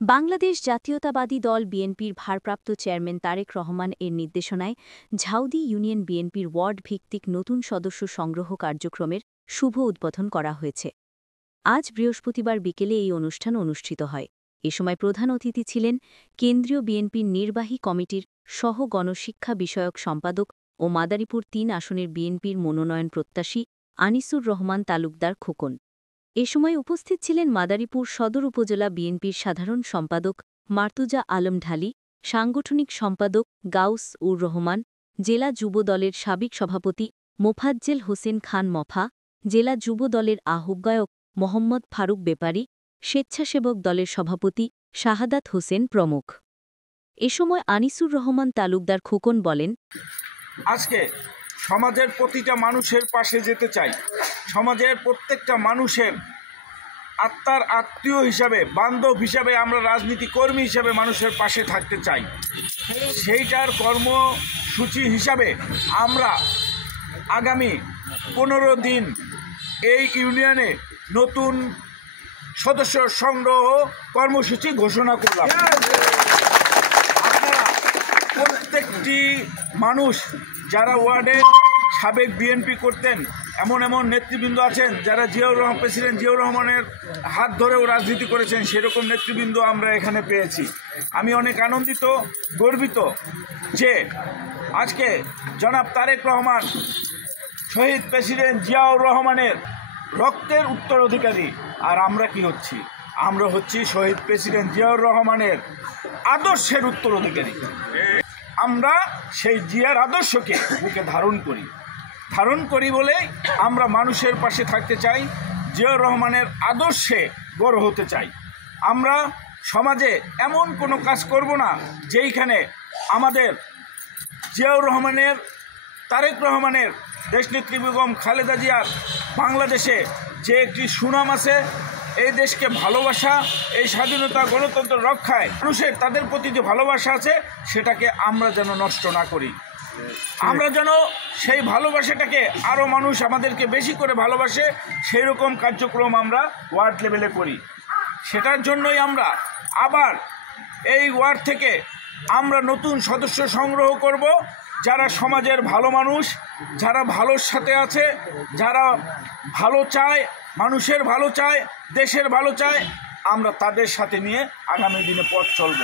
বাংলাদেশ জাতীয়তাবাদী দল বিএনপির ভারপ্রাপ্ত চেয়ারম্যান তারেক রহমান এর নির্দেশনায় ঝাউদি ইউনিয়ন বিএনপির ওয়ার্ড ভিত্তিক নতুন সদস্য সংগ্রহ কার্যক্রমের শুভ উদ্বোধন করা হয়েছে। আজ বৃহস্পতিবার বিকেলে এই অনুষ্ঠান অনুষ্ঠিত হয়। এ সময় প্রধান অতিথি ছিলেন কেন্দ্রীয় বিএনপির নির্বাহী কমিটির সহ গণশিক্ষা বিষয়ক সম্পাদক ও মাদারীপুর ৩ আসনের বিএনপির মনোনয়ন প্রত্যাশী আনিসুর রহমান তালুকদার খোকন। এ সময় উপস্থিত ছিলেন মাদারীপুর সদর উপজেলা বিএনপির সাধারণ সম্পাদক মার্তুজা আলম ঢালি, সাংগঠনিক সম্পাদক গাউস উর রহমান, জেলা যুব দলের সাবেক সভাপতি মোফাজ্জেল হোসেন খান মফা, জেলা যুব দলের আহ্বায়ক মোহাম্মদ ফারুক বেপারী, স্বেচ্ছাসেবক দলের সভাপতি শাহাদাত হোসেন প্রমুখ। এ সময় আনিসুর রহমান তালুকদার খোকন বলেন, আজকে সমাজের প্রতিটা মানুষের পাশে যেতে চাই। সমাজের প্রত্যেকটা মানুষের আত্মার আত্মীয় হিসাবে, বান্ধব হিসাবে, আমরা রাজনীতি কর্মী হিসাবে মানুষের পাশে থাকতে চাই। সেইটার কর্মসূচি হিসাবে আমরা আগামী 15 দিন এই ইউনিয়নে নতুন সদস্য সংগ্রহ কর্মসূচি ঘোষণা করলাম। আপনারা প্রত্যেকটি মানুষ যারা ওয়ার্ডে সাবেক বিএনপি করতেন, এমন নেতৃবৃন্দ আছেন যারা প্রেসিডেন্ট জিয়াউর রহমানের হাত ধরেও রাজনীতি করেছেন, সেরকম নেতৃবৃন্দ আমরা এখানে পেয়েছি। আমি অনেক আনন্দিত, গর্বিত যে আজকে জনাব তারেক রহমান শহীদ প্রেসিডেন্ট জিয়াউর রহমানের রক্তের উত্তরাধিকারী। আর আমরা কি হচ্ছি? আমরা হচ্ছি শহীদ প্রেসিডেন্ট জিয়াউর রহমানের আদর্শের উত্তরাধিকারী। আমরা সেই জিয়ার আদর্শকে বুকে ধারণ করি বলে আমরা মানুষের পাশে থাকতে চাই, জিয়াউর রহমানের আদর্শে বড় হতে চাই। আমরা সমাজে এমন কোনো কাজ করব না যেইখানে আমাদের জিয়াউর রহমানের, তারেক রহমানের, দেশনেত্রী বেগম খালেদা জিয়ার বাংলাদেশে যে একটি সুনাম আছে, এই দেশকে ভালোবাসা, এই স্বাধীনতা গণতন্ত্র রক্ষায় মানুষের তাদের প্রতি যে ভালোবাসা আছে সেটাকে আমরা যেন নষ্ট না করি। আমরা যেন সেই ভালোবাসাটাকে আরও মানুষ আমাদেরকে বেশি করে ভালোবাসে, সেই রকম কার্যক্রম আমরা ওয়ার্ড লেভেলে করি। সেটার জন্যই আমরা আবার এই ওয়ার্ড থেকে আমরা নতুন সদস্য সংগ্রহ করব, যারা সমাজের ভালো মানুষ, যারা ভালোর সাথে আছে, যারা ভালো চায়, মানুষের ভালো চায়, দেশের ভালো চায়, আমরা তাদের সাথে নিয়ে আগামী দিনে পথ চলব।